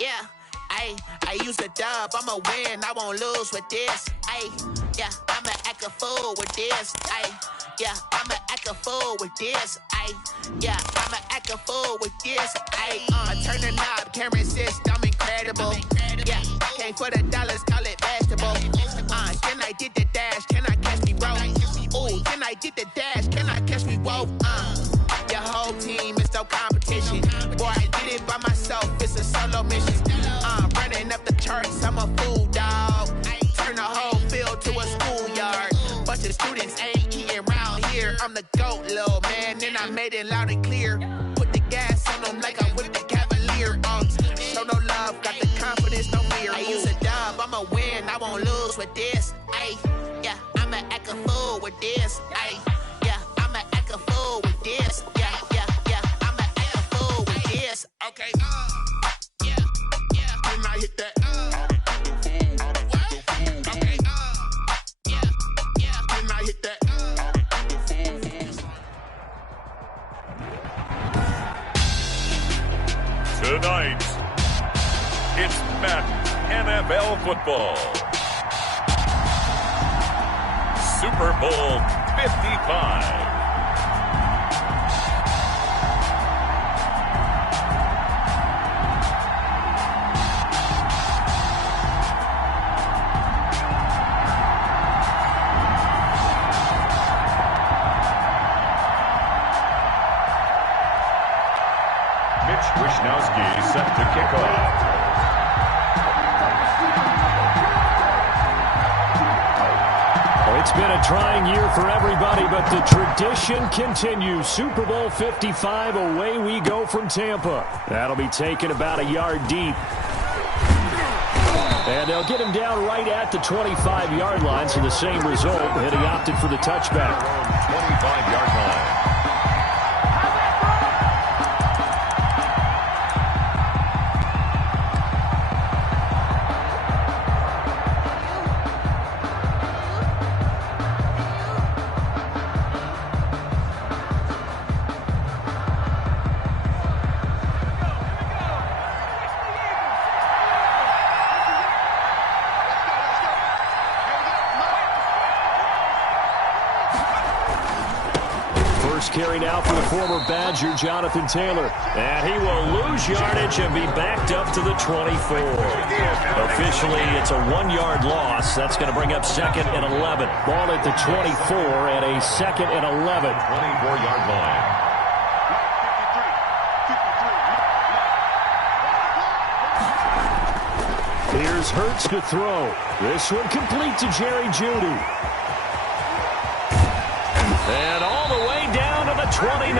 Yeah, I use the dub, I'ma win, I won't lose with this. Yeah, I'ma act a fool with this. Yeah, I'ma act a fool with this. Yeah, I'ma act a fool with this. I turn the knob, camera assist, I'm incredible. Yeah, came for the dollars, call it vegetable. Then I did the dash, can I catch me, bro? Ooh, then I did the dash, can I catch me, whoa? Your whole team is no competition. Boy, I did it by myself, it's a solo mission. Running up the charts, I'm a fool, dog. Turn the whole field to a schoolyard. Bunch of students ain't eating round here. I'm the GOAT, little man, and I made it loud and clear. Put the gas on them like I'm with the Cavalier. Show no love, got the confidence, no fear. I use a dub, I'ma win, I won't lose with this. Yeah, I'ma act a fool with this. Yeah, I'ma act a fool with this. Yeah, I'ma act a fool with this. Okay, yeah, when I hit that. Tonight, it's Madden NFL football. Super Bowl 55. Wisnowski set to kick off. Well, it's been a trying year for everybody, but the tradition continues. Super Bowl 55, away we go from Tampa. That'll be taken about a yard deep. And they'll get him down right at the 25-yard line, so the same result, and he opted for the touchback. 25-yard line. Carry now for the former Badger, Jonathan Taylor. And he will lose yardage and be backed up to the 24. Officially, it's a 1-yard loss. That's going to bring up second and 11. Ball at the 24 and a second and 11. 24-yard line. Here's Hurts to throw. This one complete to Jerry Jeudy. And all the way down to the 29.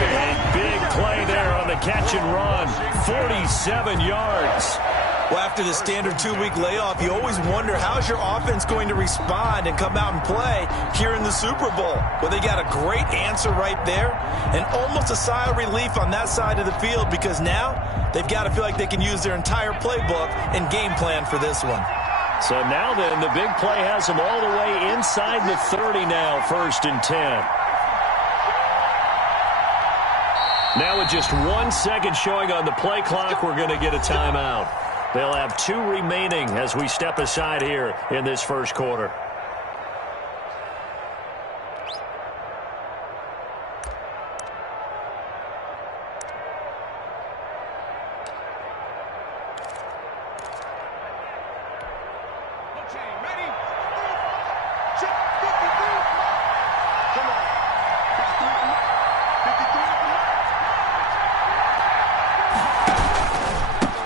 A big play there on the catch and run. 47 yards. Well, after the standard 2-week layoff, you always wonder how's your offense going to respond and come out and play here in the Super Bowl. Well, they got a great answer right there and almost a sigh of relief on that side of the field because now they've got to feel like they can use their entire playbook and game plan for this one. So now then, the big play has them all the way inside the 30 now, 1st and 10. Now with just 1 second showing on the play clock, we're going to get a timeout. They'll have 2 remaining as we step aside here in this first quarter.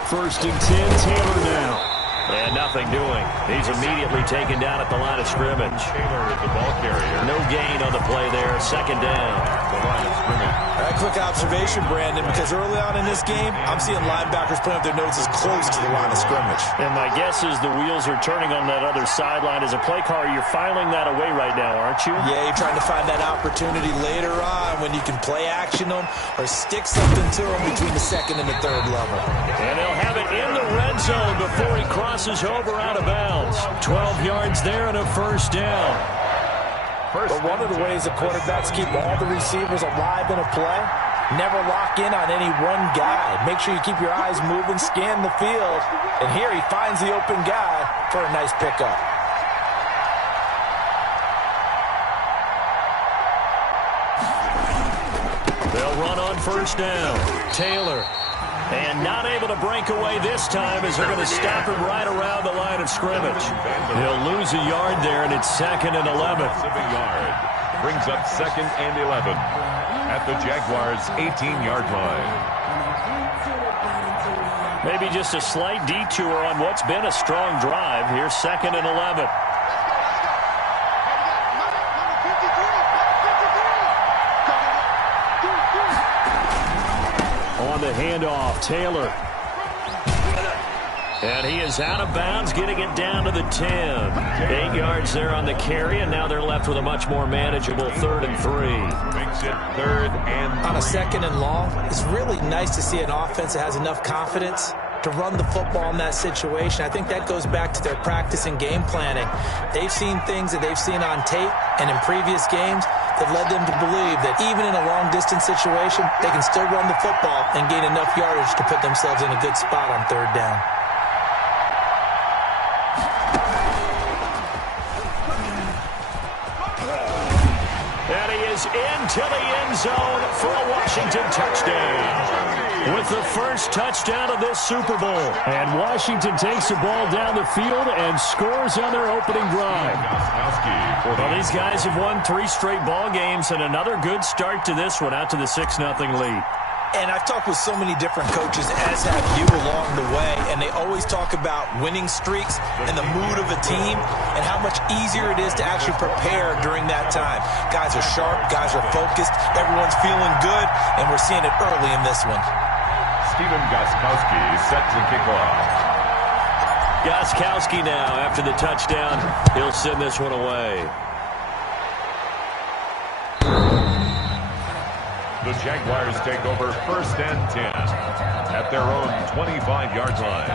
First and 10, Taylor now. And nothing doing. He's immediately taken down at the line of scrimmage. Taylor is the ball carrier. No gain on the play there. 2nd down. The line of scrimmage. A quick observation, Brandon, because early on in this game, I'm seeing linebackers putting up their noses close to the line of scrimmage. And my guess is the wheels are turning on that other sideline. As a play caller, you're filing that away right now, aren't you? Yeah, you're trying to find that opportunity later on when you can play action them or stick something to them between the 2nd and the 3rd level. And they'll have it in the red zone before he crosses over out of bounds. 12 yards there and a 1st down. But one of the ways the quarterbacks keep all the receivers alive in a play Never lock in on any one guy. Make sure you keep your eyes moving, scan the field. And here he finds the open guy for a nice pickup. They'll run on first down. Taylor. And not able to break away this time as they're going to stop him right around the line of scrimmage. He'll lose a yard there, and it's 2nd and 11. Yard. Brings up 2nd and 11 at the Jaguars' 18-yard line. Maybe just a slight detour on what's been a strong drive. Here's 2nd and 11. On the handoff, Taylor. And he is out of bounds, getting it down to the 10. 8 yards there on the carry, and now they're left with a much more manageable 3rd and 3. Makes it 3rd and 3. On a 2nd and long, it's really nice to see an offense that has enough confidence to run the football in that situation. I think that goes back to their practice and game planning. They've seen things that they've seen on tape and in previous games that led them to believe that even in a long-distance situation, they can still run the football and gain enough yardage to put themselves in a good spot on 3rd down. And he is into the end zone for a Washington touchdown. With the first touchdown of this Super Bowl. And Washington takes the ball down the field and scores on their opening drive. Well, these guys have won 3 straight ball games and another good start to this one out to the 6-0 lead. And I've talked with so many different coaches, as have you, along the way, and they always talk about winning streaks and the mood of a team and how much easier it is to actually prepare during that time. Guys are sharp, guys are focused, everyone's feeling good, and we're seeing it early in this one. Steven Gostkowski set to kick off. Gostkowski now, after the touchdown, he'll send this one away. The Jaguars take over 1st and 10 at their own 25-yard line.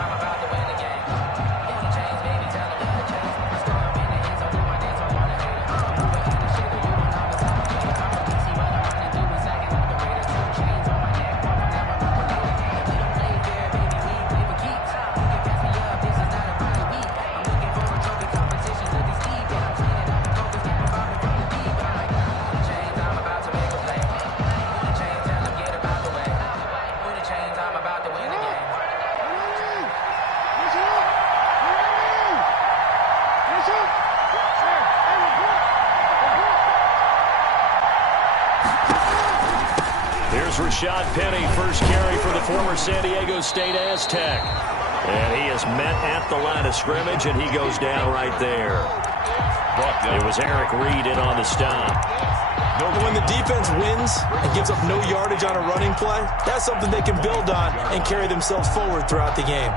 Rashad Penny, first carry for the former San Diego State Aztec. And he is met at the line of scrimmage, and he goes down right there. It was Eric Reed in on the stop. When the defense wins and gives up no yardage on a running play, that's something they can build on and carry themselves forward throughout the game.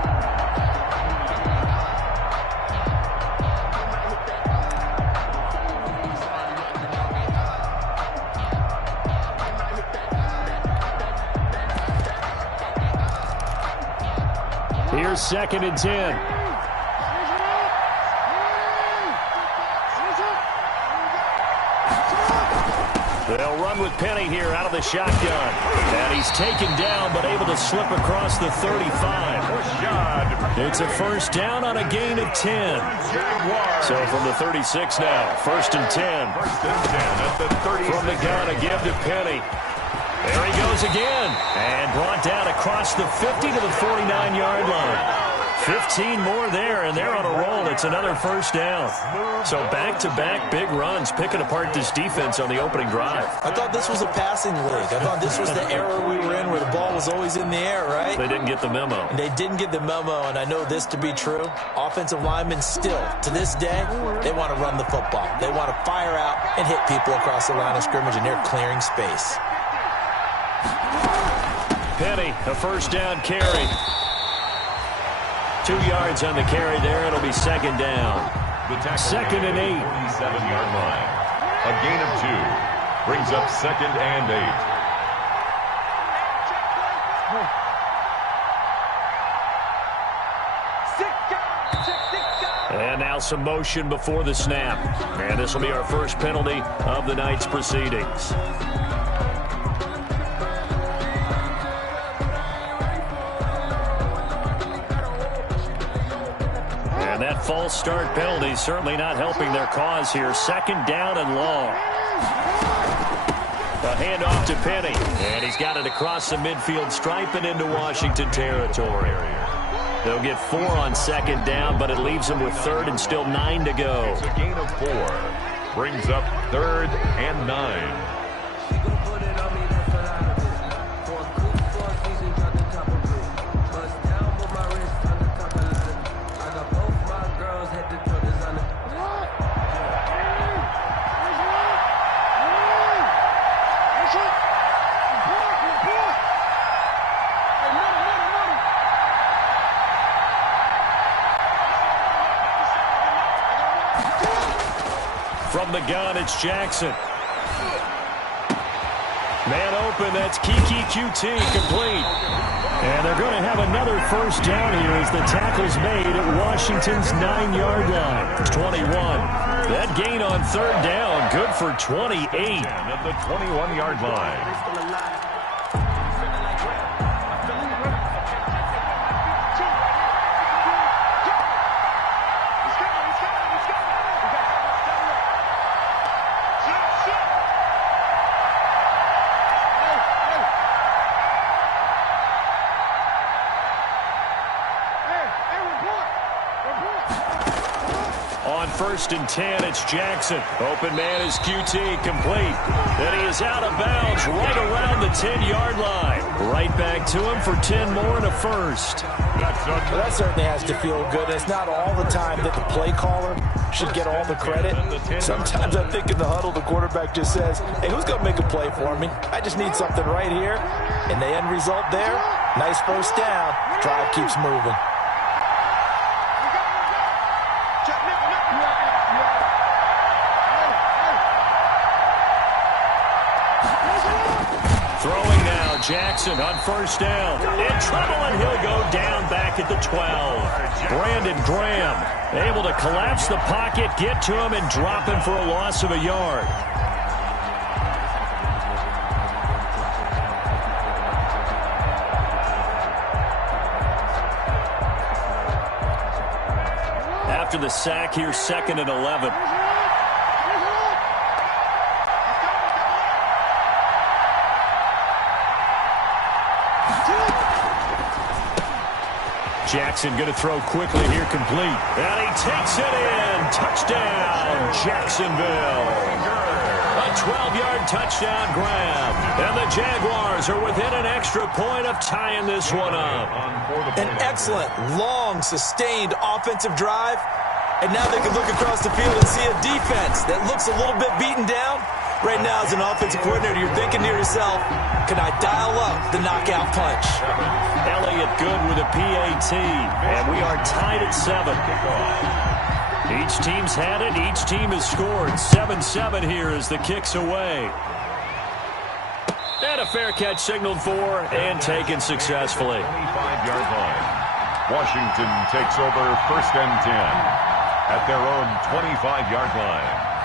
Here's 2nd and 10. They'll run with Penny here out of the shotgun. And he's taken down, but able to slip across the 35. It's a first down on a gain of 10. So from the 36 now, 1st and 10. From the gun, a give to Penny. There he goes again. And brought down across the 50 to the 49-yard line. 15 more there, and they're on a roll. It's another first down. So back-to-back big runs, picking apart this defense on the opening drive. I thought this was a passing league. I thought this was the era we were in where the ball was always in the air, right? They didn't get the memo. They didn't get the memo, and I know this to be true. Offensive linemen still, to this day, they want to run the football. They want to fire out and hit people across the line of scrimmage, and they're clearing space. Penny, a first down carry. 2 yards on the carry there. It'll be 2nd down. 2nd and 8. 47-yard line. A gain of 2. Brings up 2nd and 8. And now some motion before the snap. And this will be our first penalty of the night's proceedings. That false start penalty certainly not helping their cause here. Second down and long. A handoff to Penny. And he's got it across the midfield stripe and into Washington territory. They'll get 4 on second down, but it leaves them with third and still 9 to go. It's a gain of 4. Brings up 3rd and 9. From the gun, it's Jackson. Man open, that's Kiki QT, complete. And they're going to have another first down here as the tackle's made at Washington's 9-yard line. 21. That gain on third down, good for 28. At the 21-yard line. First and 10, it's Jackson. Open man is QT, complete. Then he is out of bounds right around the 10-yard line. Right back to him for 10 more and a first. That certainly has to feel good. It's not all the time that the play caller should get all the credit. Sometimes I think in the huddle, the quarterback just says, hey, who's going to make a play for me? I just need something right here. And the end result there, nice first down. Drive keeps moving. Throwing now, Jackson on first down. In trouble, and he'll go down back at the 12. Brandon Graham able to collapse the pocket, get to him, and drop him for a loss of a yard. After the sack, here's 2nd and 11. Jackson going to throw quickly here, complete. And he takes it in. Touchdown, Jacksonville. A 12-yard touchdown grab. And the Jaguars are within an extra point of tying this one up. An excellent, long, sustained offensive drive. And now they can look across the field and see a defense that looks a little bit beaten down. Right now, as an offensive coordinator, you're thinking to yourself, can I dial up the knockout punch? Elliott good with a PAT, and we are tied at 7. Each team's had it. Each team has scored. 7-7 here as the kick's away. And a fair catch signaled for and taken successfully. 25-yard line. Washington takes over 1st and 10 at their own 25-yard line.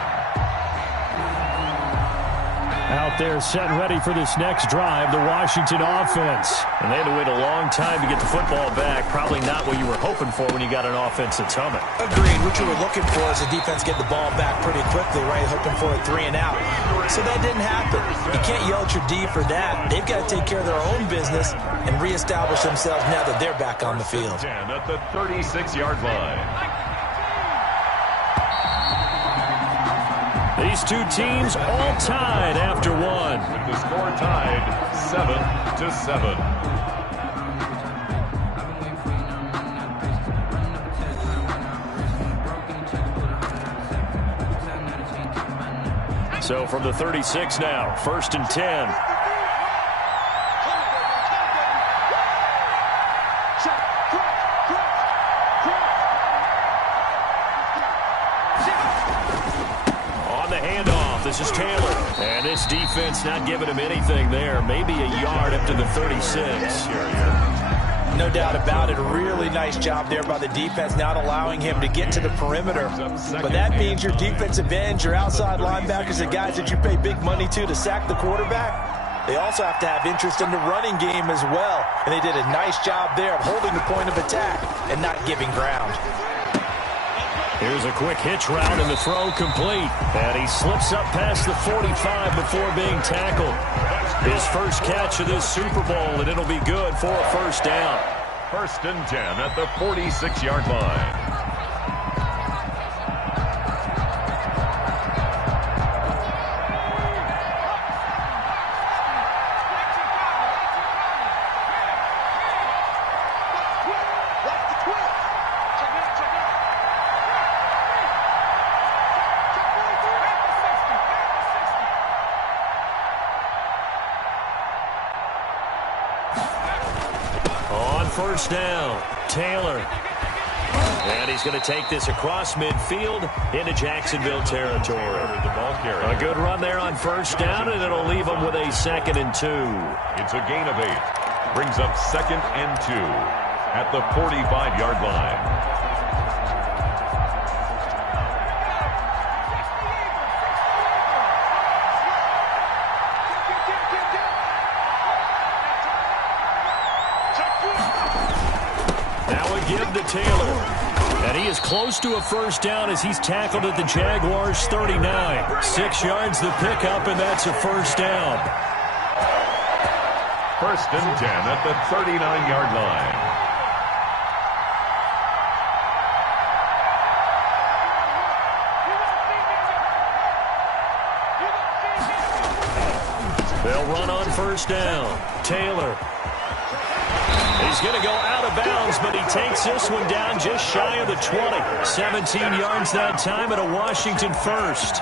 Out there set and ready for this next drive, the Washington offense. And they had to wait a long time to get the football back. Probably not what you were hoping for when you got an offense that's humming. Agreed. What you were looking for is the defense get the ball back pretty quickly, right? Hoping for a 3 and out. So that didn't happen. You can't yell at your D for that. They've got to take care of their own business and reestablish themselves now that they're back on the field. At the 36-yard line. These two teams all tied after one. With the score tied 7-7. So from the 36 now, 1st and 10. This is Taylor, and this defense not giving him anything there. Maybe a yard up to the 36. No doubt about it. A really nice job there by the defense, not allowing him to get to the perimeter. But that means your defensive ends, your outside linebackers, the guys that you pay big money to sack the quarterback, they also have to have interest in the running game as well. And they did a nice job there of holding the point of attack and not giving ground. Here's a quick hitch route and the throw complete. And he slips up past the 45 before being tackled. His first catch of this Super Bowl, and it'll be good for a first down. 1st and 10 at the 46-yard line. First down, Taylor. And he's going to take this across midfield into Jacksonville territory. A good run there on first down, and it'll leave him with a 2nd and 2. It's a gain of 8. Brings up 2nd and 2 at the 45-yard line. Give to Taylor. And he is close to a first down as he's tackled at the Jaguars' 39. 6 yards the pickup, and that's a first down. 1st and 10 at the 39-yard line. They'll run on first down. Taylor. He's going to go out of bounds, but he takes this one down just shy of the 20. 17 yards that time, and a Washington first.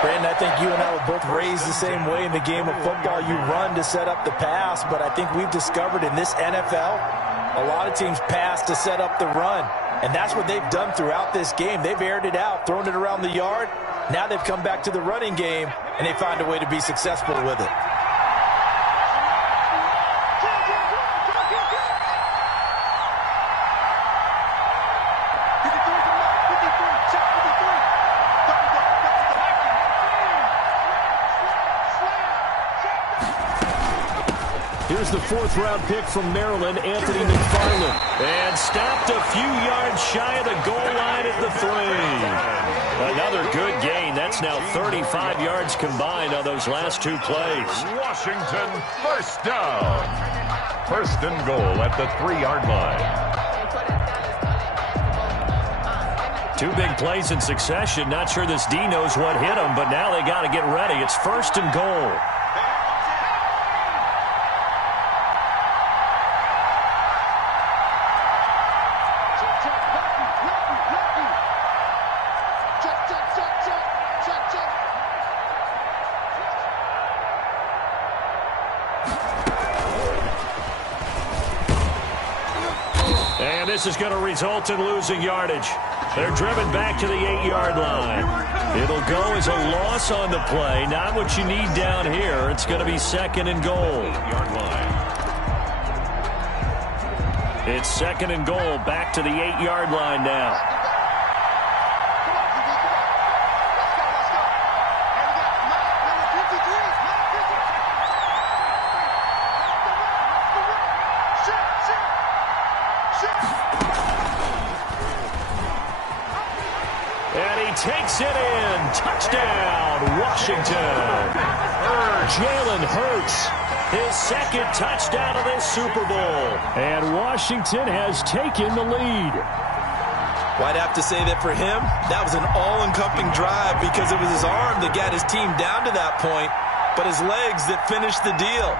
Brandon, I think you and I were both raised the same way in the game of football. You run to set up the pass, but I think we've discovered in this NFL, a lot of teams pass to set up the run. And that's what they've done throughout this game. They've aired it out, thrown it around the yard. Now they've come back to the running game, and they find a way to be successful with it. Here's the 4th-round pick from Maryland, Anthony McFarland. And stopped a few yards shy of the goal line at the 3. Another good gain. That's now 35 yards combined on those last 2 plays. Washington, first down. 1st and goal at the 3-yard line. 2 big plays in succession. Not sure this D knows what hit him, but now they got to get ready. It's 1st and goal. And this is going to result in losing yardage. They're driven back to the 8-yard line. It'll go as a loss on the play. Not what you need down here. It's going to be 2nd and goal. 8-yard line. It's 2nd and goal. Back to the 8-yard line now. Takes it in. Touchdown, Washington. Jalen Hurts, his 2nd touchdown of this Super Bowl. And Washington has taken the lead. Well, I'd have to say that for him, that was an all-encompassing drive because it was his arm that got his team down to that point, but his legs that finished the deal.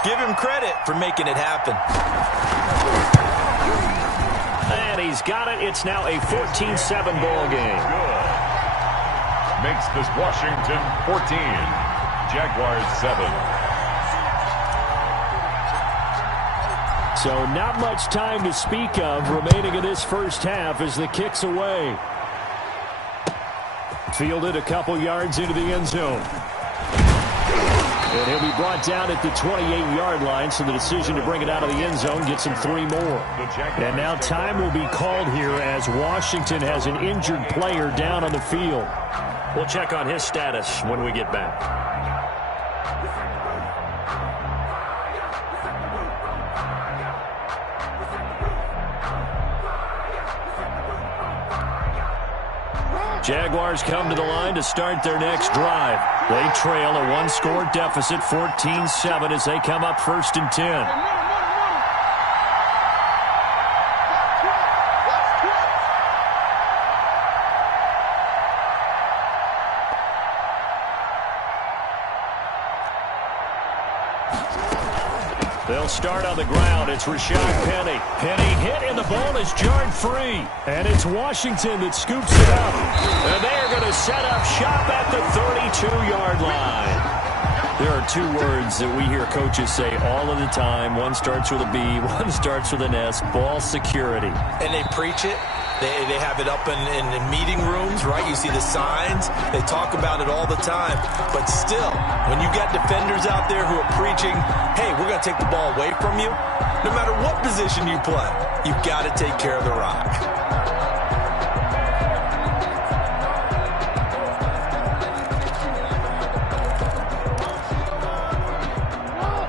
Give him credit for making it happen. And he's got it. It's now a 14-7 ball game. Makes this Washington 14, Jaguars 7. So not much time to speak of remaining in this first half as the kick's away. Fielded a couple yards into the end zone. And he'll be brought down at the 28-yard line, so the decision to bring it out of the end zone gets him 3 more. And now time will be called here as Washington has an injured player down on the field. We'll check on his status when we get back. Jaguars come to the line to start their next drive. They trail a one-score deficit, 14-7, as they come up 1st and 10. They'll start on the ground. It's Rashad Penny. Penny hit, and the ball is jarred free. And it's Washington that scoops it up. And they are going to set up shop at the 32-yard line. There are two words that we hear coaches say all of the time. One starts with a B, one starts with an S, ball security. And they preach it. They have it up in meeting rooms, right? You see the signs. They talk about it all the time. But still, when you got defenders out there who are preaching, hey, we're going to take the ball away from you, no matter what position you play, you've got to take care of the rock.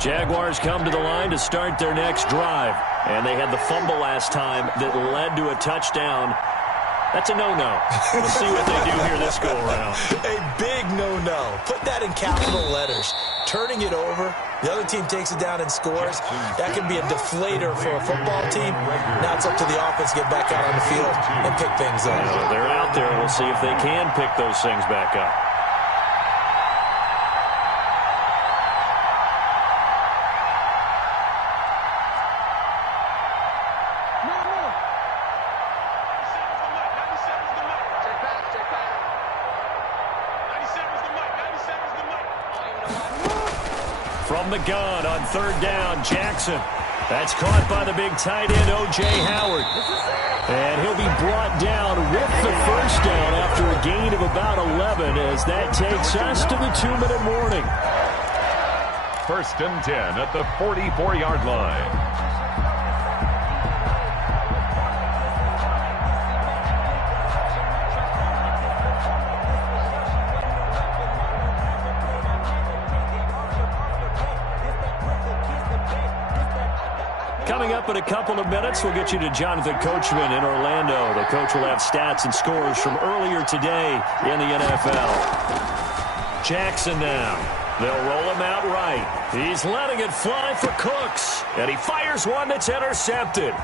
Jaguars come to the line to start their next drive. And they had the fumble last time that led to a touchdown. That's a no-no. We'll see what they do here this go-around. A big no-no. Put that in capital letters. Turning it over, the other team takes it down and scores. That can be a deflator for a football team. Now it's up to the offense to get back out on the field and pick things up. They're out there. We'll see if they can pick those things back up. From the gun on 3rd down, Jackson. That's caught by the big tight end, O.J. Howard. And he'll be brought down with the 1st down after a gain of about 11 as that takes us to the 2-minute warning. 1st and 10 at the 44-yard line. Coming up in a couple of minutes, we'll get you to Jonathan Coachman in Orlando. The coach will have stats and scores from earlier today in the NFL. Jackson now. They'll roll him out right. He's letting it fly for Cooks. And he fires one that's intercepted.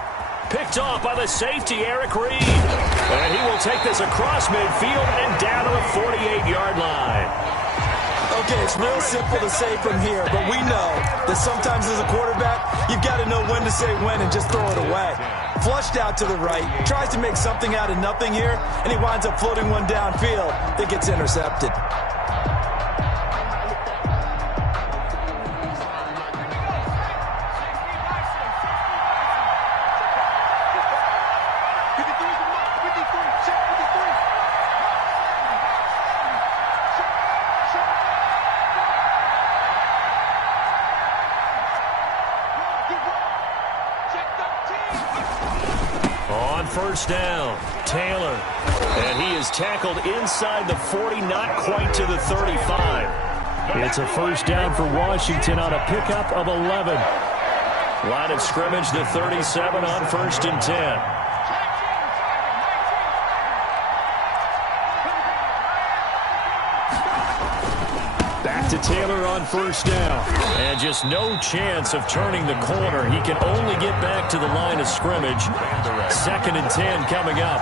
Picked off by the safety, Eric Reed. And he will take this across midfield and down to the 48-yard line. Okay, it's real simple to say from here, but we know that sometimes as a quarterback, you've got to know when to say when and just throw it away. Flushed out to the right, tries to make something out of nothing here, and he winds up floating one downfield that gets intercepted. On 1st down, Taylor. And he is tackled inside the 40, not quite to the 35. It's a 1st down for Washington on a pickup of 11. Line of scrimmage, the 37 on 1st and 10. To Taylor on 1st down. And just no chance of turning the corner. He can only get back to the line of scrimmage. 2nd and 10 coming up.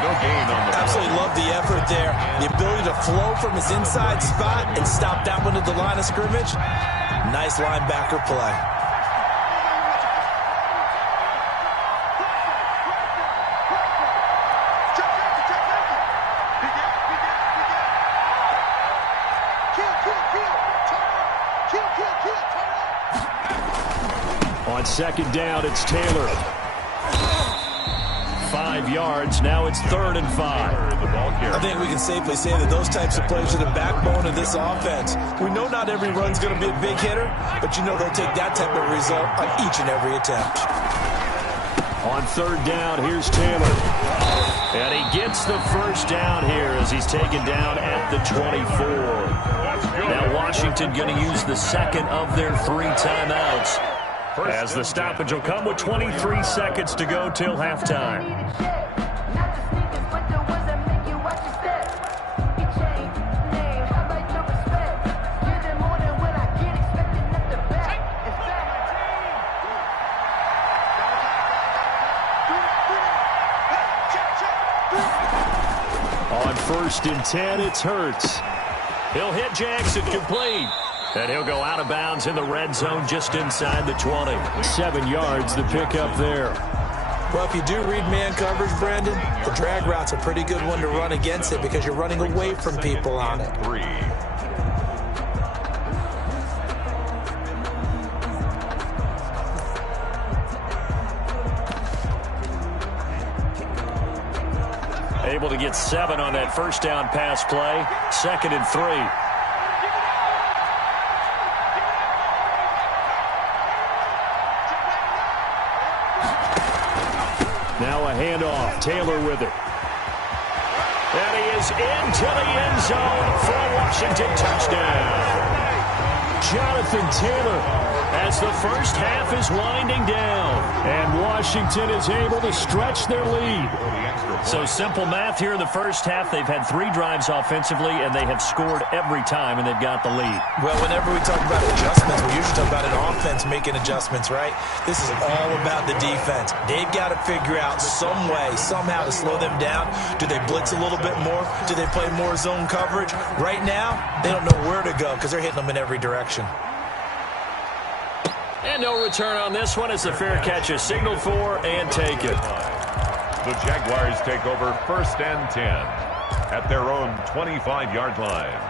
No gain on the play. Absolutely love the effort there. The ability to flow from his inside spot and stop that one at the line of scrimmage. Nice linebacker play. On 2nd down, it's Taylor. 5 yards. Now it's 3rd and 5. I think we can safely say that those types of plays are the backbone of this offense. We know not every run's going to be a big hitter, but you know they'll take that type of result on each and every attempt. On 3rd down, here's Taylor. And he gets the 1st down here as he's taken down at the 24. Now Washington going to use the 2nd of their 3 timeouts, as the stoppage will come with 23 seconds to go till halftime. first and 10. It's Hurts. He'll hit Jackson complete. And he'll go out of bounds in the red zone just inside the 20. 7 yards the pickup there. Well, if you do read man coverage, Brandon, the drag route's a pretty good one to run against it because you're running away from people on it. 3. Able to get 7 on that first down pass play. 2nd and 3. Now a handoff. Taylor with it. And he is into the end zone for a Washington touchdown. Jonathan Taylor as the first half is winding down. And Washington is able to stretch their lead. So simple math here in the first half. They've had 3 drives offensively, and they have scored every time, and they've got the lead. Well, whenever we talk about adjustments, we usually talk about an offense making adjustments, right? This is all about the defense. They've got to figure out some way, somehow to slow them down. Do they blitz a little bit more? Do they play more zone coverage? Right now, they don't know where to go because they're hitting them in every direction. And no return on this one as the fair catch is signaled for and taken. The Jaguars take over 1st and 10 at their own 25-yard line.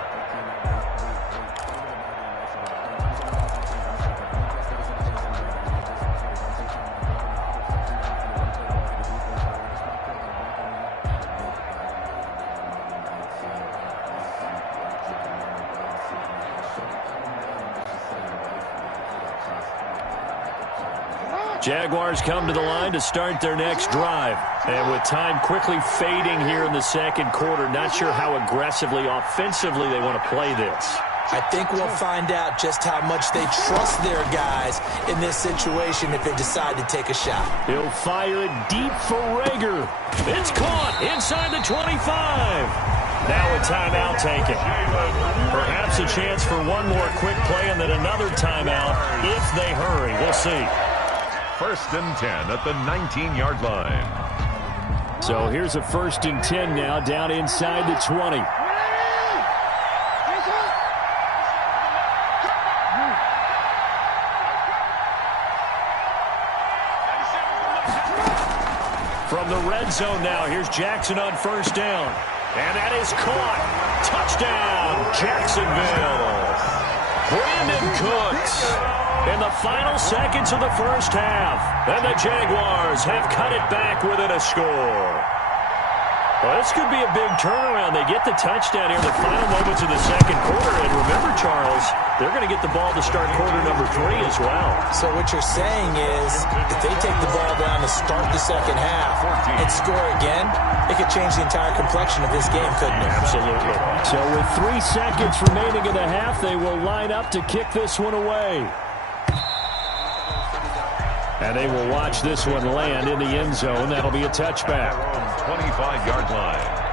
Jaguars come to the line to start their next drive. And with time quickly fading here in the second quarter, not sure how aggressively, offensively they want to play this. I think we'll find out just how much they trust their guys in this situation if they decide to take a shot. He'll fire it deep for Rager. It's caught inside the 25. Now a timeout taken. Perhaps a chance for one more quick play and then another timeout if they hurry. We'll see. 1st and 10 at the 19-yard line. So here's a 1st and 10 now down inside the 20. From the red zone now, here's Jackson on 1st down. And that is caught. Touchdown, Jacksonville. Brandon Cooks. In the final seconds of the first half. And the Jaguars have cut it back within a score. Well, this could be a big turnaround. They get the touchdown here in the final moments of the second quarter. And remember, Charles, they're going to get the ball to start quarter number 3 as well. So what you're saying is if they take the ball down to start the second half and score again, it could change the entire complexion of this game, couldn't it? Absolutely. So with 3 seconds remaining in the half, they will line up to kick this one away. And they will watch this one land in the end zone. That'll be a touchback. 25-yard line.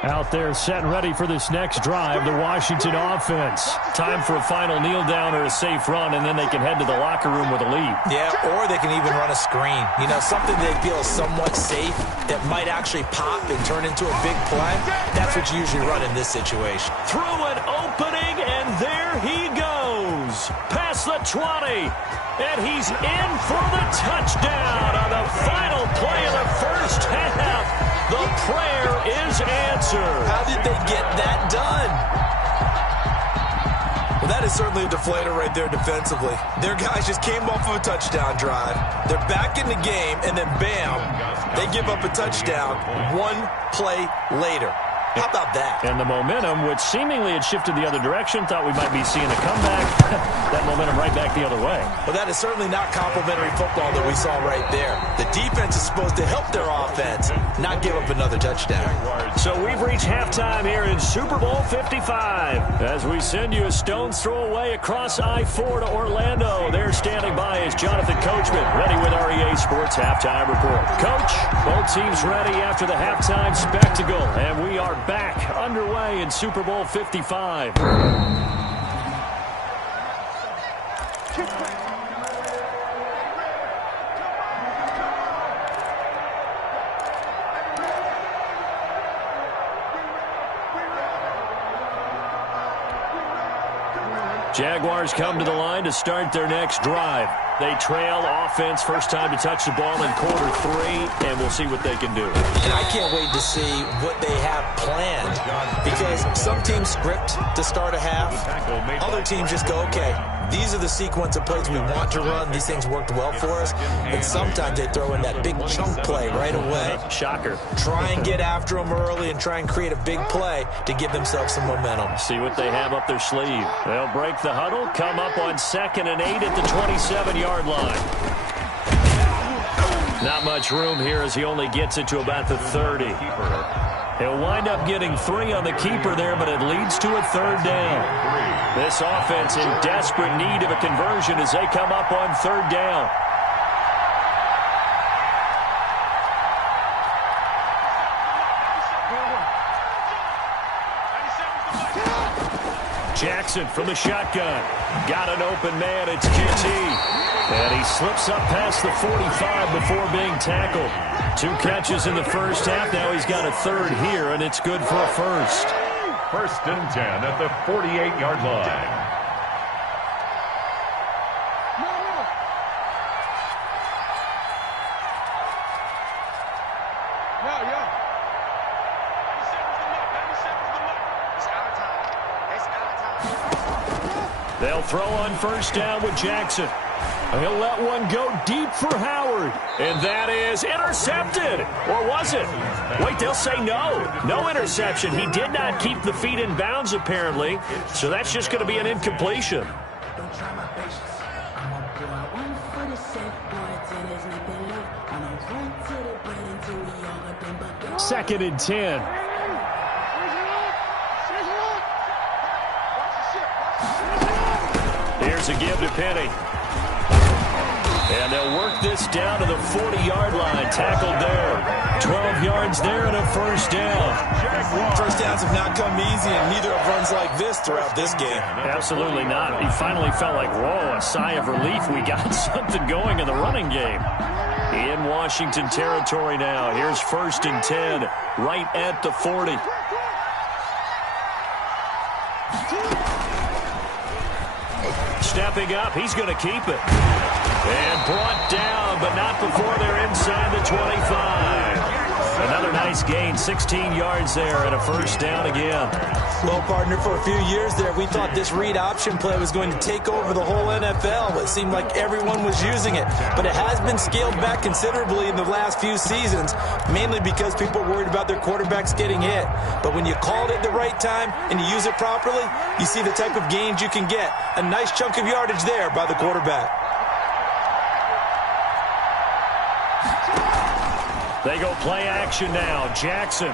Out there set and ready for this next drive, the Washington offense. Time for a final kneel down or a safe run, and then they can head to the locker room with a lead. Yeah, or they can even run a screen. You know, something they feel is somewhat safe that might actually pop and turn into a big play. That's what you usually run in this situation. Through an opening, and there he goes. Past the 20. And he's in for the touchdown on the final play of the first half. The prayer is answered. How did they get that done? Well, that is certainly a deflator right there defensively. Their guys just came off of a touchdown drive. They're back in the game, and then bam, they give up a touchdown 1 play later. How about that? And the momentum, which seemingly had shifted the other direction, thought we might be seeing a comeback. That momentum right back the other way. Well, that is certainly not complimentary football that we saw right there. The defense is supposed to help their offense, not give up another touchdown. So we've reached halftime here in Super Bowl 55. As we send you a stone's throw away across I-4 to Orlando. There standing by is Jonathan Coachman, ready with REA Sports Halftime Report. Coach, both teams ready after the halftime spectacle, and we are back underway in Super Bowl 55. Jaguars come to the line to start their next drive. They trail offense, first time to touch the ball in quarter 3, and we'll see what they can do. And I can't wait to see what they have planned, because some teams script to start a half. Other teams just go, okay, these are the sequence of plays we want to run. These things worked well for us. And sometimes they throw in that big chunk play right away. Shocker. Try and get after them early and try and create a big play to give themselves some momentum. See what they have up their sleeve. They'll break the huddle, come up on 2nd and 8 at the 27-yard line. Not much room here as he only gets it to about the 30. He'll wind up getting 3 on the keeper there, but it leads to a 3rd down. This offense in desperate need of a conversion as they come up on 3rd down. Jackson from the shotgun. Got an open man. It's QT. And he slips up past the 45 before being tackled. 2 catches in the first half. Now he's got a 3rd here, and it's good for a 1st. 1st and 10 at the 48-yard line. They'll throw on 1st down with Jackson. He'll let one go deep for Howard. And that is intercepted. Or was it? Wait, they'll say no. No interception. He did not keep the feet in bounds, apparently. So that's just going to be an incompletion. 2nd and 10. Here's a give to Penny. And they'll work this down to the 40-yard line. Tackled there. 12 yards there and a 1st down. First downs have not come easy, and neither have runs like this throughout this game. Absolutely not. He finally felt like, whoa, a sigh of relief. We got something going in the running game. In Washington territory now. Here's 1st and 10, right at the 40. Stepping up, he's going to keep it. And brought down, but not before they're inside the 25. Another nice gain, 16 yards there and a 1st down again. Well, partner, for a few years there, we thought this read option play was going to take over the whole NFL. It seemed like everyone was using it. But it has been scaled back considerably in the last few seasons, mainly because people are worried about their quarterbacks getting hit. But when you call it at the right time and you use it properly, you see the type of gains you can get. A nice chunk of yardage there by the quarterback. They go play action now. Jackson.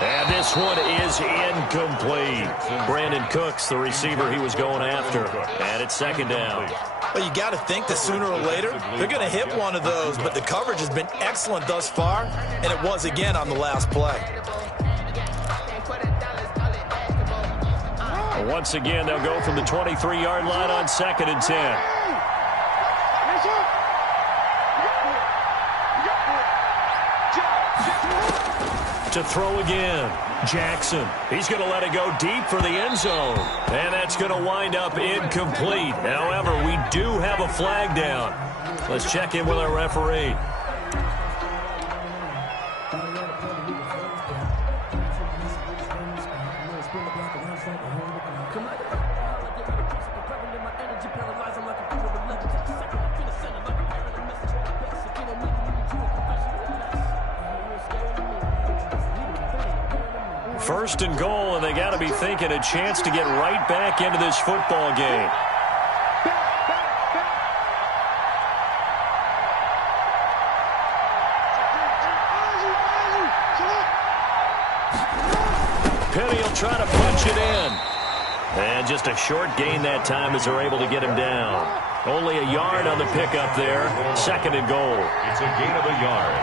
And this one is incomplete. Brandon Cooks, the receiver he was going after. And it's 2nd down. Well, you got to think that sooner or later they're going to hit one of those, but the coverage has been excellent thus far, and it was again on the last play. Once again, they'll go from the 23-yard line on 2nd and 10. To throw again. Jackson. He's going to let it go deep for the end zone. And that's going to wind up incomplete. However, we do have a flag down. Let's check in with our referee. First and goal, and they got to be thinking a chance to get right back into this football game. Penny will try to punch it in. And just a short gain that time as they're able to get him down. Only a yard on the pickup there. 2nd and goal. It's a gain of a yard.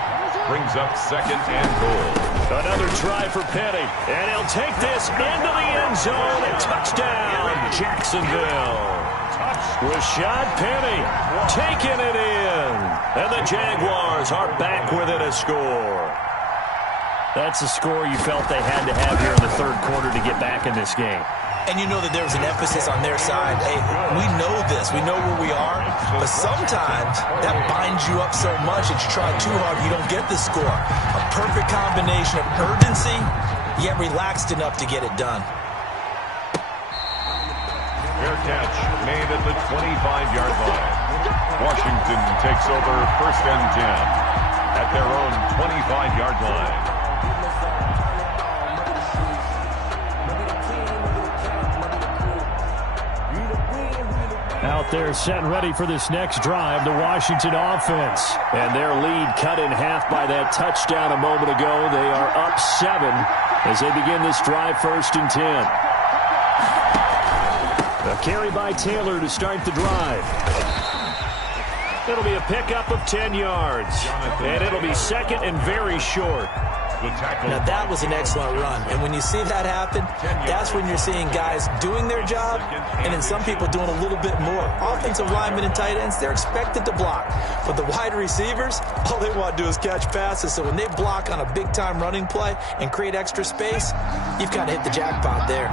Brings up 2nd and goal. Another try for Penny. And he'll take this into the end zone. A touchdown, Jacksonville. Rashad Penny taking it in. And the Jaguars are back within a score. That's the score you felt they had to have here in the 3rd quarter to get back in this game. And you know that there's an emphasis on their side. Hey, we know this. We know where we are. But sometimes that binds you up so much that you try too hard, you don't get the score. A perfect combination of urgency, yet relaxed enough to get it done. Fair catch made at the 25-yard line. Washington takes over 1st and 10 at their own 25-yard line. Out there set and ready for this next drive, the Washington offense. And their lead cut in half by that touchdown a moment ago. They are up 7 as they begin this drive 1st and 10. A carry by Taylor to start the drive. It'll be a pickup of 10 yards. And it'll be 2nd and very short. Now, that was an excellent run. And when you see that happen, that's when you're seeing guys doing their job and then some people doing a little bit more. Offensive linemen and tight ends, they're expected to block. But the wide receivers, all they want to do is catch passes. So when they block on a big-time running play and create extra space, you've got to hit the jackpot there.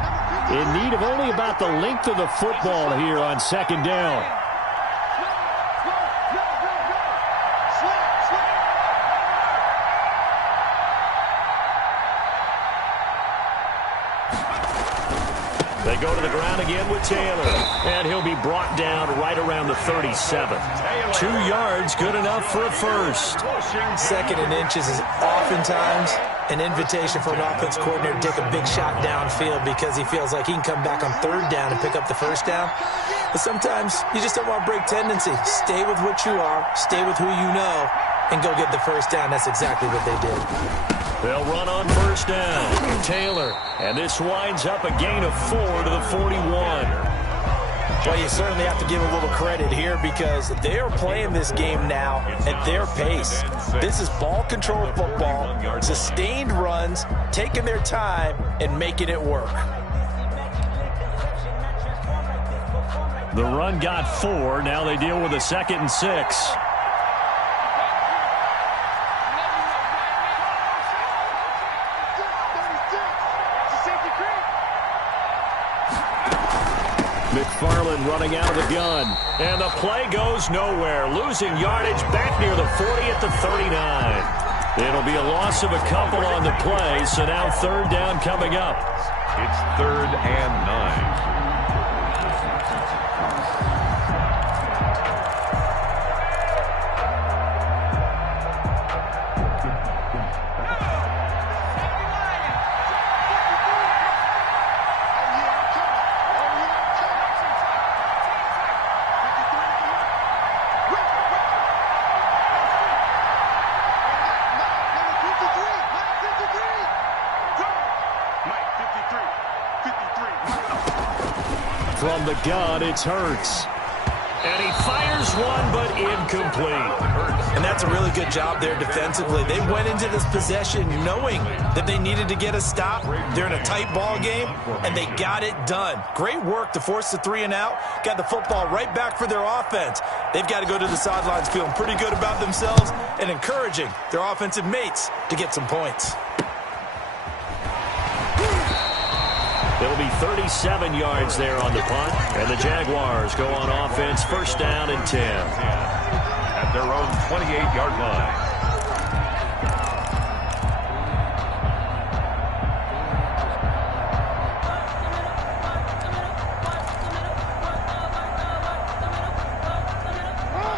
In need of only about the length of the football here on 2nd down. They go to the ground again with Taylor. And he'll be brought down right around the 37. 2 yards, good enough for a first. 2nd and inches is oftentimes an invitation for an offense coordinator to take a big shot downfield because he feels like he can come back on 3rd down and pick up the 1st down. But sometimes you just don't want to break tendency. Stay with what you are, stay with who you know, and go get the 1st down. That's exactly what they did. They'll run on 1st down. Taylor. And this winds up a gain of 4 to the 41. Well, you certainly have to give a little credit here because they are playing this game now at their pace. This is ball control football, sustained runs, taking their time, and making it work. The run got 4. Now they deal with a 2nd and 6. McFarland running out of the gun. And the play goes nowhere. Losing yardage back near the 40 at the 39. It'll be a loss of a couple on the play, so now 3rd down coming up. It's 3rd and 9. From the gun, it's Hurts. And he fires one, but incomplete. And that's a really good job there defensively. They went into this possession knowing that they needed to get a stop. They're in a tight ball game, and they got it done. Great work to force the 3 and out. Got the football right back for their offense. They've got to go to the sidelines feeling pretty good about themselves and encouraging their offensive mates to get some points. It'll be 37 yards there on the punt. And the Jaguars go on offense, 1st down and 10. At their own 28-yard line.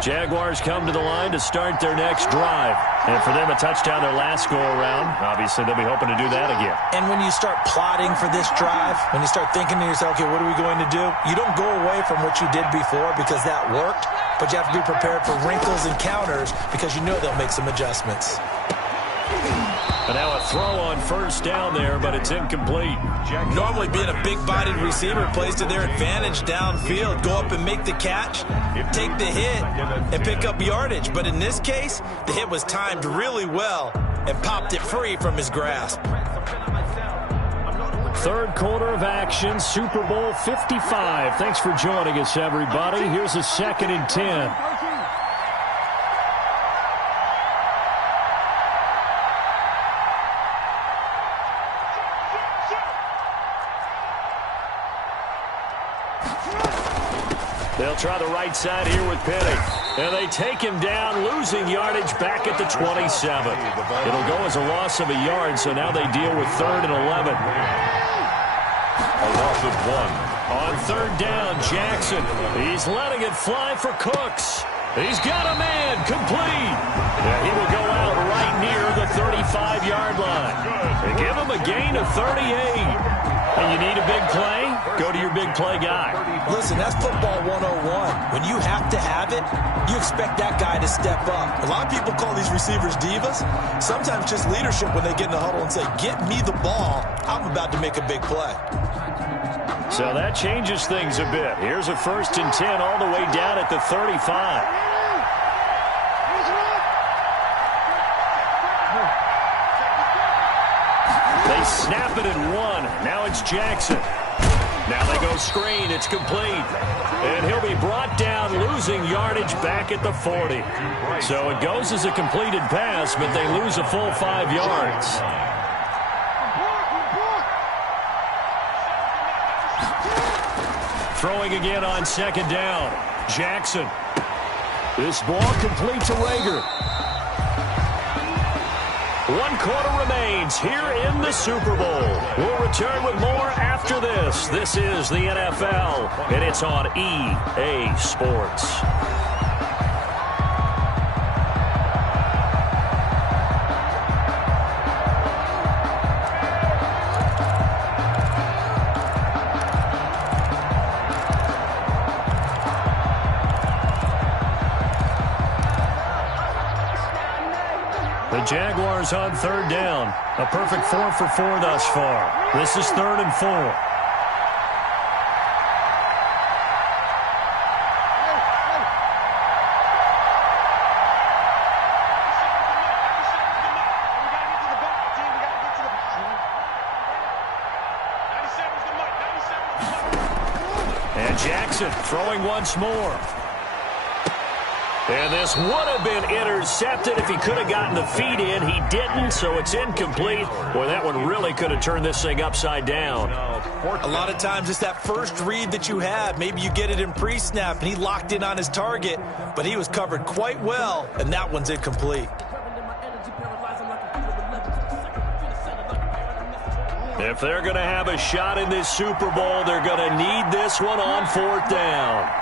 Jaguars come to the line to start their next drive. And for them, a touchdown their last go-around. Obviously, they'll be hoping to do that again. And when you start plotting for this drive, when you start thinking to yourself, okay, what are we going to do? You don't go away from what you did before because that worked, but you have to be prepared for wrinkles and counters because you know they'll make some adjustments. And now a throw on 1st down there, but it's incomplete. Normally being a big-bodied receiver plays to their advantage downfield. Go up and make the catch, take the hit, and pick up yardage. But in this case, the hit was timed really well and popped it free from his grasp. 3rd quarter of action, Super Bowl 55. Thanks for joining us, everybody. Here's a 2nd and 10. They'll try the right side here with Penny. And they take him down, losing yardage back at the 27. It'll go as a loss of a yard, so now they deal with 3rd and 11. A loss of 1. On 3rd down, Jackson. He's letting it fly for Cooks. He's got a man, complete. Yeah, he will go out right near the 35-yard line. They give him a gain of 38. And you need a big play? Go to your big play guy. Listen, that's football 101. When you have to have it, you expect that guy to step up. A lot of people call these receivers divas. Sometimes just leadership when they get in the huddle and say, get me the ball. I'm about to make a big play. So that changes things a bit. Here's a 1st and 10 all the way down at the 35. They snap it and 1. Now it's Jackson. Now they go screen. It's complete. And he'll be brought down, losing yardage back at the 40. So it goes as a completed pass, but they lose a full 5 yards. Throwing again on 2nd down. Jackson. This ball complete to Rager. 1 quarter remains here in the Super Bowl. We'll return with more after this. This is the NFL, and it's on EA Sports. Jaguars on 3rd down. A perfect 4 for 4 thus far. This is 3rd and 4. And Jackson throwing once more. And this would have been intercepted if he could have gotten the feet in. He didn't, so it's incomplete. Boy, that one really could have turned this thing upside down. A lot of times it's that first read that you have. Maybe you get it in pre-snap, and he locked in on his target, but he was covered quite well, and that one's incomplete. If they're going to have a shot in this Super Bowl, they're going to need this one on 4th down.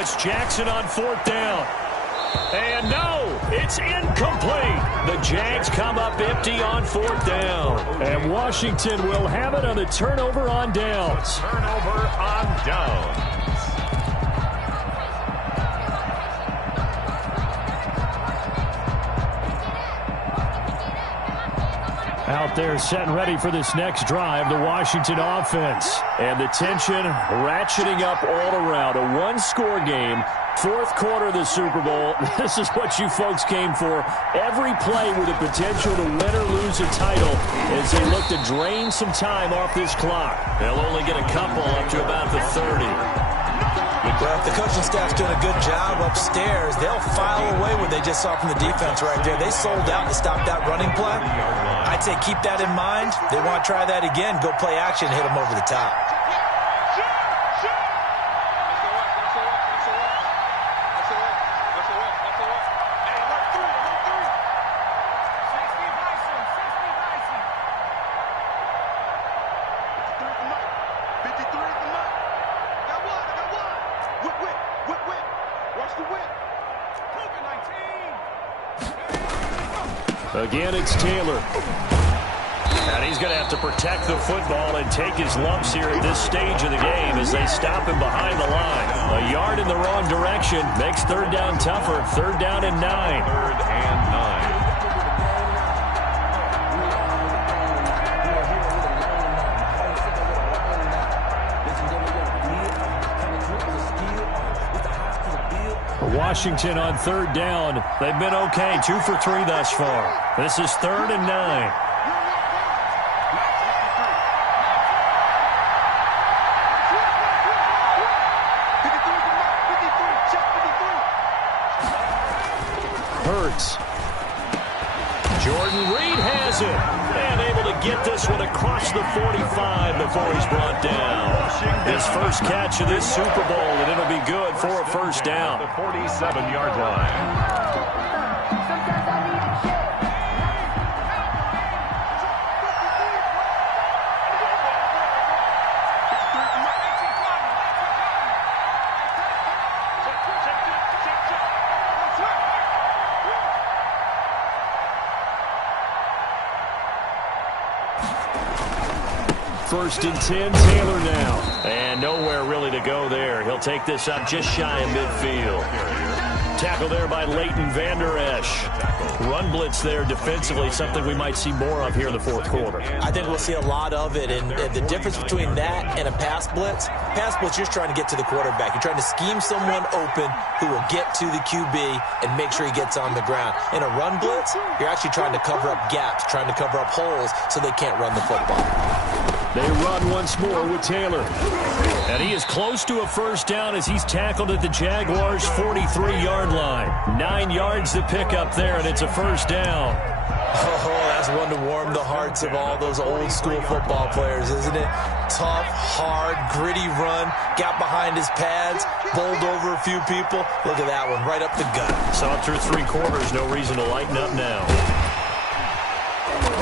It's Jackson on 4th down. And no, it's incomplete. The Jags come up empty on 4th down. And Washington will have it on the turnover on downs. Turnover on downs. Out there setting ready for this next drive, the Washington offense. And the tension ratcheting up all around. A 1-score game, 4th quarter of the Super Bowl. This is what you folks came for. Every play with the potential to win or lose a title as they look to drain some time off this clock. They'll only get a couple up to about the 30. Well, if the coaching staff's doing a good job upstairs, they'll file away what they just saw from the defense right there. They sold out to stop that running play. I'd say keep that in mind. They want to try that again. Go play action and hit them over the top. Again, it's Taylor. And he's going to have to protect the football and take his lumps here at this stage of the game as they stop him behind the line. A yard in the wrong direction makes 3rd down tougher. 3rd down and 9. 3rd and 9. Washington on 3rd down. They've been okay. 2 for 3 thus far. This is 3rd and 9. Jordan Reed has it. And able to get this one across the 45 before he's brought down. His first catch of this Super Bowl, and it'll be good for a first down. The 47-yard line. First and 10, Taylor now. And nowhere really to go there. He'll take this up just shy of midfield. Tackle there by Leighton Vander Esch. Run blitz there defensively, something we might see more of here in the fourth quarter. I think we'll see a lot of it, and the difference between that and a pass blitz, you're trying to get to the quarterback. You're trying to scheme someone open who will get to the QB and make sure he gets on the ground. In a run blitz, you're actually trying to cover up gaps, trying to cover up holes so they can't run the football. They run once more with Taylor. And he is close to a first down as he's tackled at the Jaguars' 43-yard line. 9 yards to pick up there, and it's a first down. Oh, that's one to warm the hearts of all those old-school football players, isn't it? Tough, hard, gritty run. Got behind his pads, bowled over a few people. Look at that one, right up the gut. Saw it through 3 quarters, no reason to lighten up now.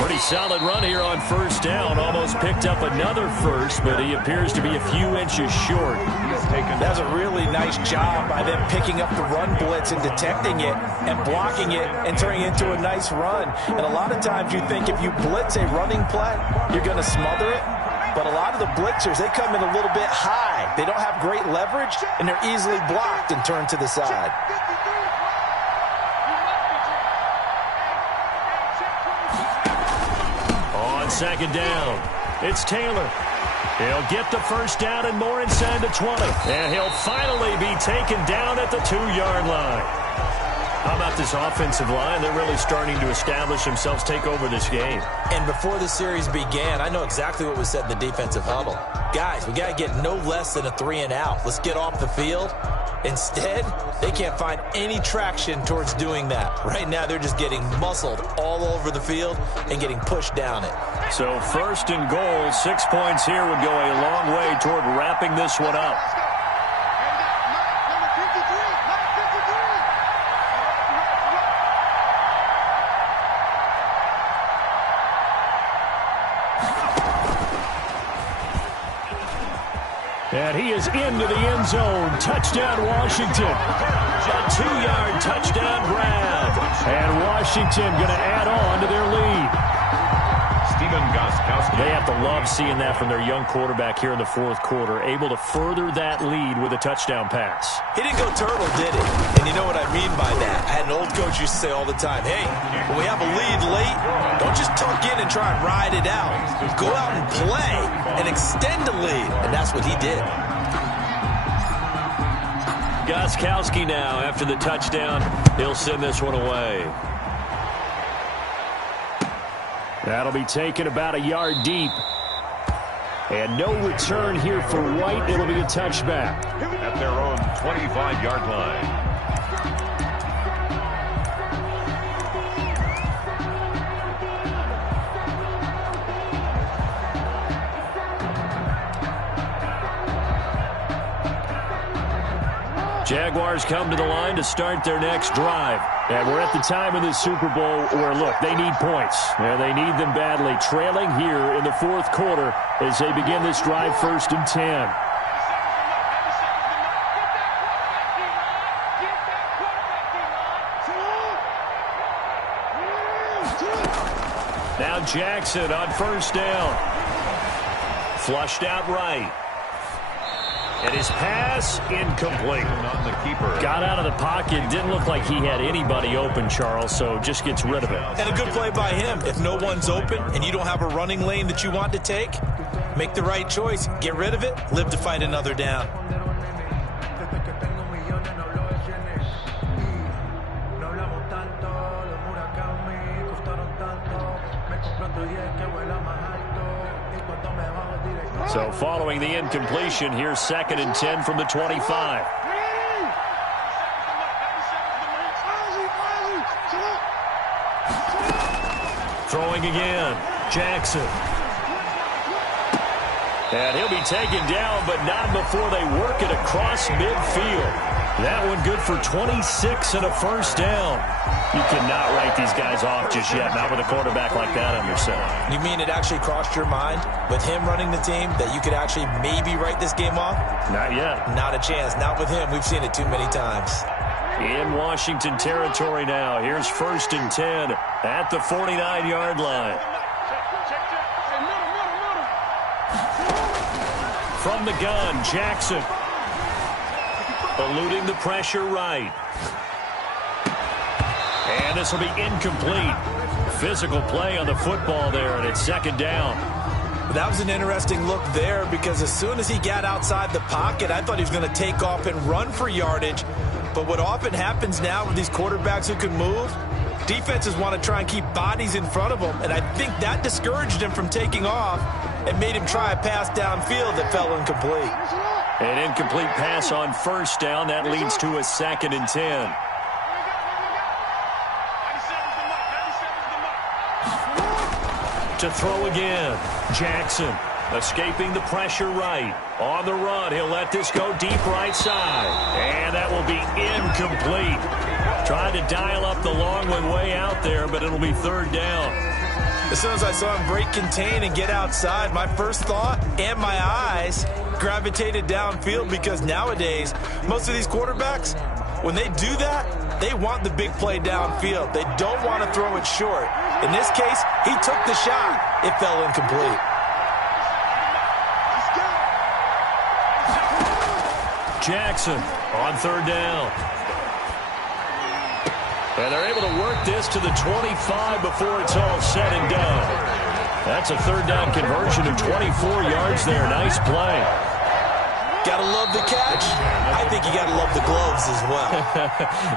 Pretty solid run here on first down. Almost picked up another first, but he appears to be a few inches short. That's a really nice job by them picking up the run blitz and detecting it and blocking it and turning it into a nice run. And a lot of times you think if you blitz a running play, you're going to smother it. But a lot of the blitzers, they come in a little bit high. They don't have great leverage, and they're easily blocked and turned to the side. Second down. It's Taylor. He'll get the first down and more inside the 20. And he'll finally be taken down at the 2-yard line. How about this offensive line? They're really starting to establish themselves, take over this game. And before the series began, I know exactly what was said in the defensive huddle. Guys, we got to get no less than a 3-and-out. Let's get off the field. Instead, they can't find any traction towards doing that. Right now, they're just getting muscled all over the field and getting pushed down it. So first and goal, 6 points here would go a long way toward wrapping this one up. And he is into the end zone. Touchdown, Washington. A 2-yard touchdown grab. And Washington going to add on to their lead. They have to love seeing that from their young quarterback here in the fourth quarter, able to further that lead with a touchdown pass. He didn't go turtle, did he? And you know what I mean by that. I had an old coach used to say all the time, hey, when we have a lead late, don't just tuck in and try and ride it out. Go out and play and extend the lead. And that's what he did. Gostkowski now, after the touchdown, he'll send this one away. That'll be taken about a yard deep. And no return here for White. It'll be a touchback. At their own 25-yard line. Jaguars come to the line to start their next drive. And we're at the time in the Super Bowl where, look, they need points. And they need them badly. Trailing here in the fourth quarter as they begin this drive, 1st and 10. Now Jackson on first down. Flushed out right. And his pass incomplete. On the keeper. Got out of the pocket. Didn't look like he had anybody open, Charles, so just gets rid of it. And a good play by him. If no one's open and you don't have a running lane that you want to take, make the right choice. Get rid of it. Live to fight another down. So following the incompletion, here's 2nd and 10 from the 25. Throwing again. Jackson. And he'll be taken down, but not before they work it across midfield. That one good for 26 and a first down. You cannot write these guys off just yet, not with a quarterback like that under center. You mean it actually crossed your mind with him running the team that you could actually maybe write this game off? Not yet. Not a chance. Not with him. We've seen it too many times. In Washington territory now. Here's 1st and 10 at the 49-yard line. From the gun, Jackson. Eluding the pressure right. And this will be incomplete. Physical play on the football there, and it's 2nd down. That was an interesting look there because as soon as he got outside the pocket, I thought he was going to take off and run for yardage. But what often happens now with these quarterbacks who can move, defenses want to try and keep bodies in front of them, and I think that discouraged him from taking off and made him try a pass downfield that fell incomplete. An incomplete pass on 1st down. That leads to a 2nd and 10. To throw again. Jackson escaping the pressure right. On the run, he'll let this go deep right side. And that will be incomplete. Trying to dial up the long one way out there, but it'll be 3rd down. As soon as I saw him break contain and get outside, my first thought and my eyes gravitated downfield because nowadays, most of these quarterbacks, when they do that, they want the big play downfield. They don't want to throw it short. In this case, he took the shot. It fell incomplete. Jackson on 3rd down. And they're able to work this to the 25 before it's all said and done. That's a 3rd down conversion of 24 yards there. Nice play. Gotta love the catch. I think you gotta love the gloves as well.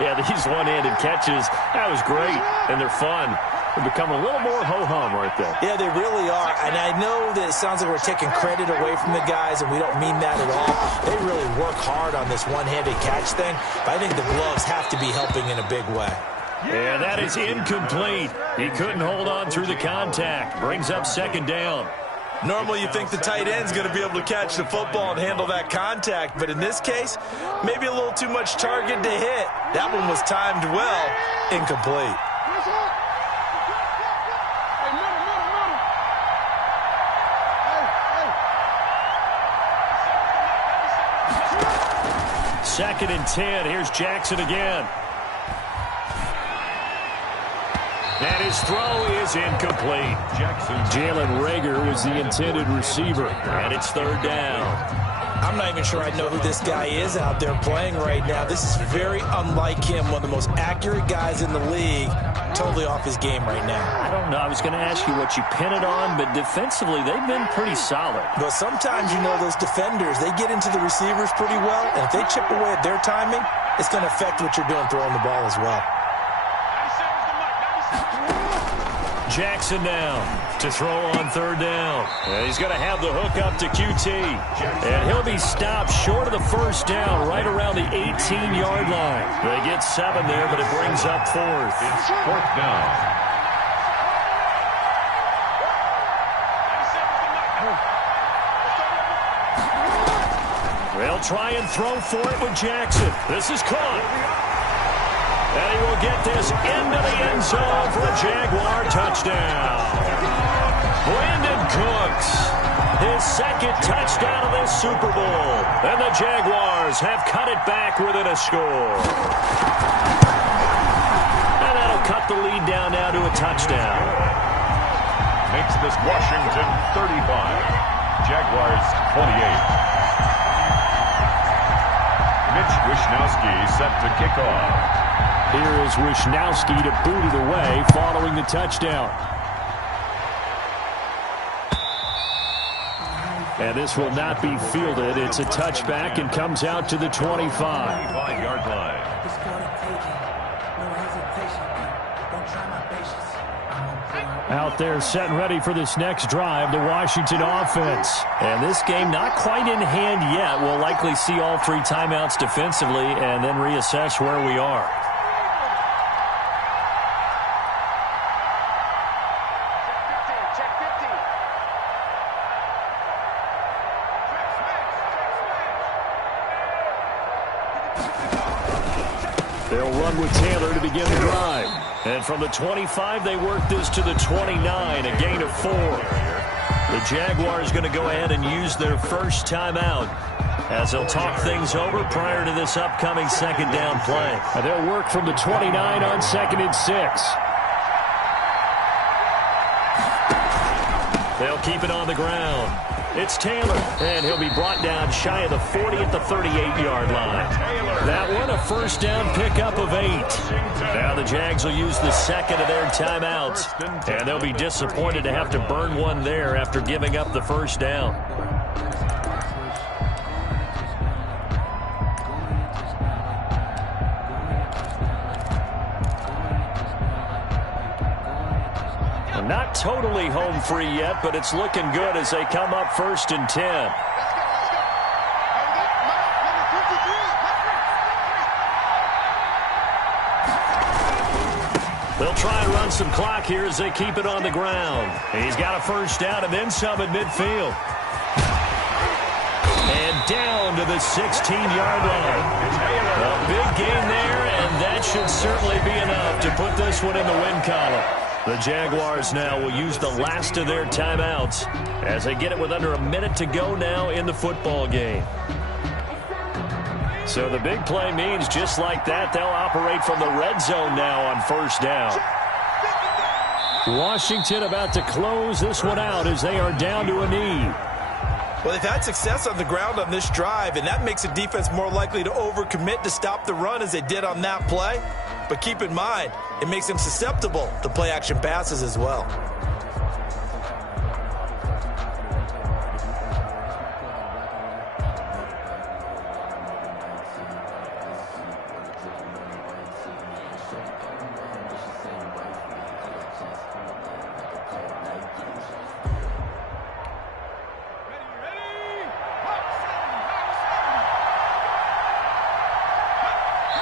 Yeah, these one-handed catches, that was great, and they're fun. They become a little more ho-hum right there. Yeah, they really are, and I know that it sounds like we're taking credit away from the guys, and we don't mean that at all. They really work hard on this one-handed catch thing, but I think the gloves have to be helping in a big way. And that is incomplete. He couldn't hold on through the contact. Brings up 2nd down. Normally you think the tight end's going to be able to catch the football and handle that contact, but in this case, maybe a little too much target to hit. That one was timed well, incomplete. Second and 10. Here's Jackson again. And his throw is incomplete. Jalen Reagor was the intended receiver, and it's 3rd down. I'm not even sure I know who this guy is out there playing right now. This is very unlike him, one of the most accurate guys in the league. Totally off his game right now. I don't know. I was going to ask you what you pin it on, but defensively, they've been pretty solid. But sometimes, you know, those defenders, they get into the receivers pretty well, and if they chip away at their timing, it's going to affect what you're doing throwing the ball as well. Jackson now to throw on 3rd down. And he's going to have the hook up to QT. And he'll be stopped short of the 1st down right around the 18-yard line. They get 7 there, but it brings up 4th. It's 4th down. They'll try and throw for it with Jackson. This is caught. And he will get this into the end zone for a Jaguar touchdown. Brandon Cooks, his 2nd touchdown of this Super Bowl. And the Jaguars have cut it back within a score. And that'll cut the lead down now to a touchdown. Makes this Washington 35. Jaguars 28. Mitch Wishnowsky set to kick off. Here is Wishnowsky to boot it away following the touchdown. And this will not be fielded. It's a touchback and comes out to the 25. 25-yard line. Out there set and ready for this next drive, the Washington offense. And this game not quite in hand yet. We'll likely see all 3 timeouts defensively and then reassess where we are. They'll run with Taylor to begin the drive. And from the 25, they work this to the 29, a gain of 4. The Jaguars going to go ahead and use their first timeout as they'll talk things over prior to this upcoming second down play. And they'll work from the 29 on 2nd and 6. They'll keep it on the ground. It's Taylor, and he'll be brought down shy of the 40 at the 38-yard line. That one, a first down pickup of 8. Now the Jags will use the second of their timeouts, and they'll be disappointed to have to burn one there after giving up the first down. Not totally home free yet, but it's looking good as they come up 1st and 10. They'll try and run some clock here as they keep it on the ground. He's got a first down and then some at midfield. And down to the 16-yard line. A big gain there, and that should certainly be enough to put this one in the win column. The Jaguars now will use the last of their timeouts as they get it with under a minute to go now in the football game. So the big play means just like that, they'll operate from the red zone now on first down. Washington about to close this one out as they are down to a knee. Well, they've had success on the ground on this drive, and that makes the defense more likely to overcommit to stop the run as they did on that play. But keep in mind, it makes them susceptible to play-action passes as well.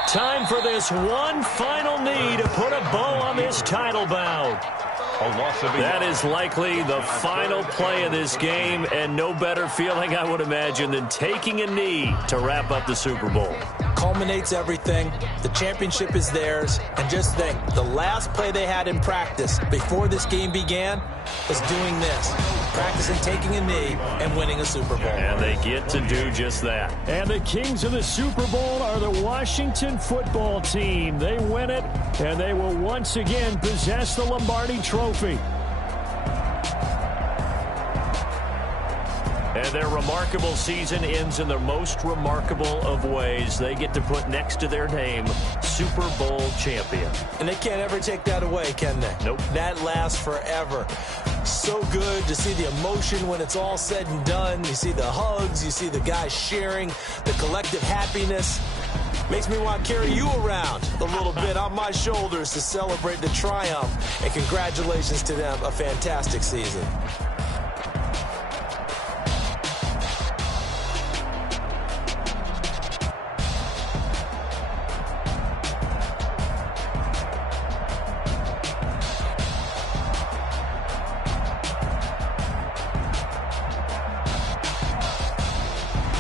Time for this one final knee to put a bow on this title bout. That is likely the final play of this game, and no better feeling, I would imagine, than taking a knee to wrap up the Super Bowl. Culminates everything. The championship is theirs. And just think, the last play they had in practice before this game began was doing this. Practicing taking a knee and winning a Super Bowl. And they get to do just that. And the kings of the Super Bowl are the Washington football team. They win it, and they will once again possess the Lombardi Trophy. And their remarkable season ends in the most remarkable of ways. They get to put next to their name, Super Bowl champion. And they can't ever take that away, can they? Nope. That lasts forever. So good to see the emotion when it's all said and done. You see the hugs, you see the guys sharing, the collective happiness. Makes me want to carry you around a little bit on my shoulders to celebrate the triumph. And congratulations to them, a fantastic season.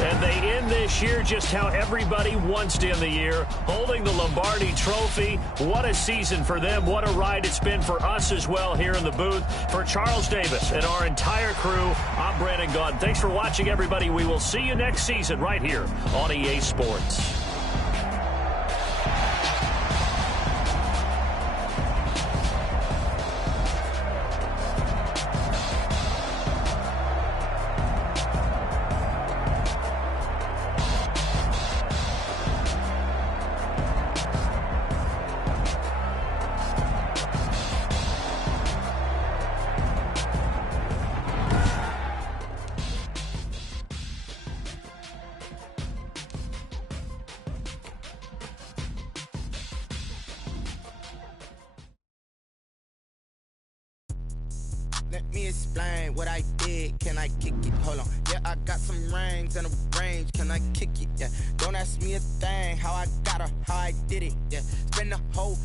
And they end this year just how everybody wants to end the year, holding the Lombardi Trophy. What a season for them. What a ride it's been for us as well here in the booth. For Charles Davis and our entire crew, I'm Brandon Gaudin. Thanks for watching, everybody. We will see you next season right here on EA Sports. Let me explain what I did. Can I kick it? Hold on. Yeah, I got some rings and a range. Can I kick it? Yeah. Don't ask me a thing. How I got her, how I did it. Yeah. Spend the whole